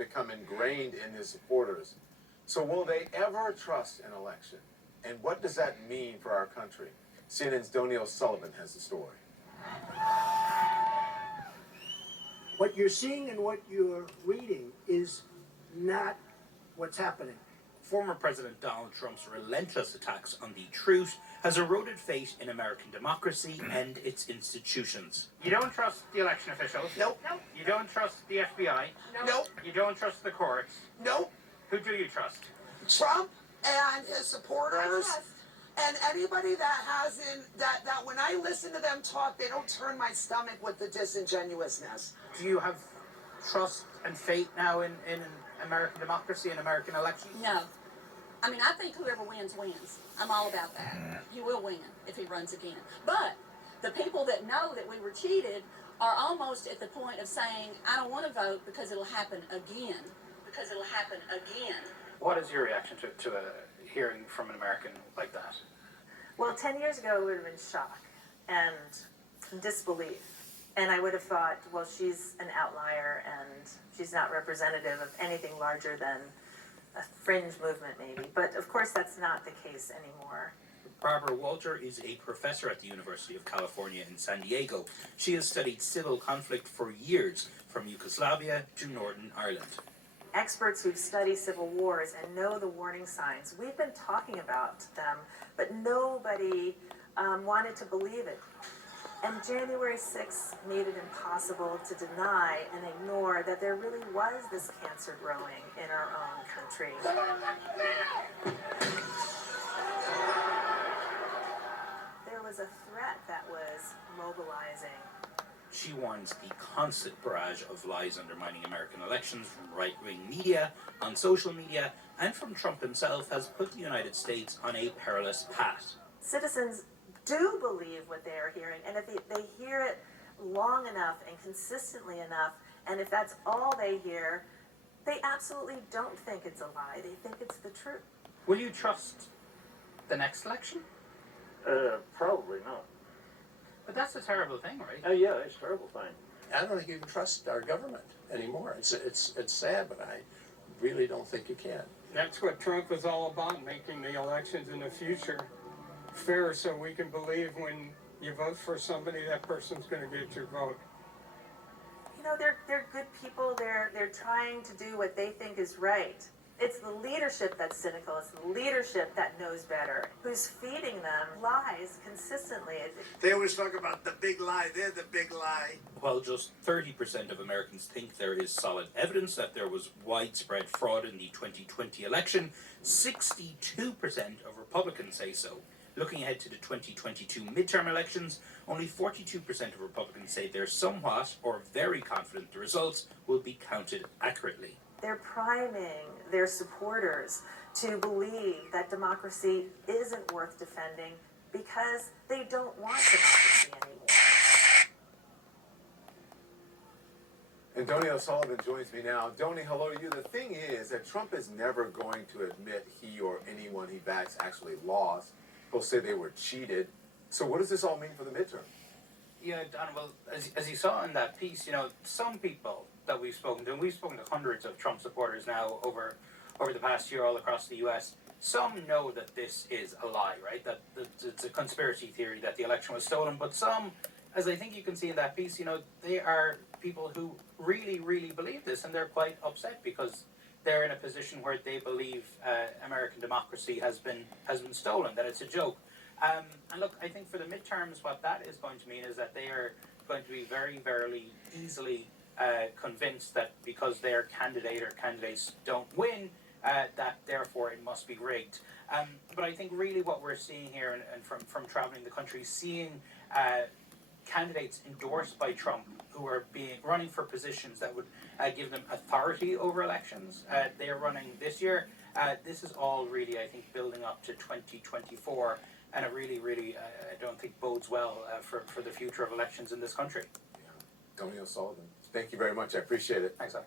become ingrained in his supporters. So will they ever trust an election? And what does that mean for our country? CNN's Donnie O'Sullivan has the story. What you're seeing and what you're reading is not what's happening. Former President Donald Trump's relentless attacks on the truth has eroded faith in American democracy and its institutions. You don't trust the election officials? Nope. Nope. You don't trust the FBI? Nope. You don't trust the courts? Nope. Who do you trust? Trump and his I supporters trust. and anybody that hasn't, that when I listen to them talk, they don't turn my stomach with the disingenuousness. Do you have trust and faith now in American democracy and American elections? No. I mean, I think whoever wins, wins. I'm all about that. You will win if he runs again. But the people that know that we were cheated are almost at the point of saying, I don't want to vote because it'll happen again. Because it'll happen again. What is your reaction to a hearing from an American like that? Well, 10 years ago, it would have been shock and disbelief. And I would have thought, well, she's an outlier and she's not representative of anything larger than a fringe movement, maybe. But of course, that's not the case anymore. Barbara Walter is a professor at the University of California in San Diego. She has studied civil conflict for years, from Yugoslavia to Northern Ireland. Experts who've studied civil wars and know the warning signs, we've been talking about them, but nobody wanted to believe it. And January 6th made it impossible to deny and ignore that there really was this cancer growing in our own country. There was a threat that was mobilizing. She warns the constant barrage of lies undermining American elections from right-wing media, on social media, and from Trump himself has put the United States on a perilous path. Citizens do believe what they are hearing, and if they hear it long enough and consistently enough, and if that's all they hear, they absolutely don't think it's a lie. They think it's the truth. Will you trust the next election? Probably not. But that's a terrible thing, right? Yeah, it's a terrible thing. I don't think you can trust our government anymore. It's sad, but I really don't think you can. That's what Trump is all about, making the elections in the future fair so we can believe when you vote for somebody, that person's going to get your vote. You know, they're good people. They're trying to do what they think is right. It's the leadership that's cynical. It's the leadership that knows better, who's feeding them lies consistently. They always talk about the big lie. They're the big lie. While just 30% of Americans think there is solid evidence that there was widespread fraud in the 2020 election, 62% of Republicans say so. Looking ahead to the 2022 midterm elections, only 42% of Republicans say they're somewhat or very confident the results will be counted accurately. They're priming their supporters to believe that democracy isn't worth defending because they don't want democracy anymore. And Donnie O'Sullivan joins me now. Donnie, hello to you. The thing is that Trump is never going to admit he or anyone he backs actually lost. He'll say they were cheated. So what does this all mean for the midterm? Yeah, Don, well, as you saw in that piece, you know, some people that we've spoken to, and we've spoken to hundreds of Trump supporters now over the past year all across the U.S., some know that this is a lie, right? That it's a conspiracy theory that the election was stolen. But some, as I think you can see in that piece, you know, they are people who really, really believe this, and they're quite upset because they're in a position where they believe American democracy has been stolen, that it's a joke. And look, I think for the midterms, what that is going to mean is that they are going to be very, very easily convinced that because their candidate or candidates don't win, that therefore it must be rigged. But I think really what we're seeing here, and from traveling the country, seeing candidates endorsed by Trump who are running for positions that would give them authority over elections. They are running this year. This is all really, I think, building up to 2024, and it really, really, I don't think bodes well for the future of elections in this country. Yeah. Donnie O'Sullivan, thank you very much. I appreciate it. Thanks, Al.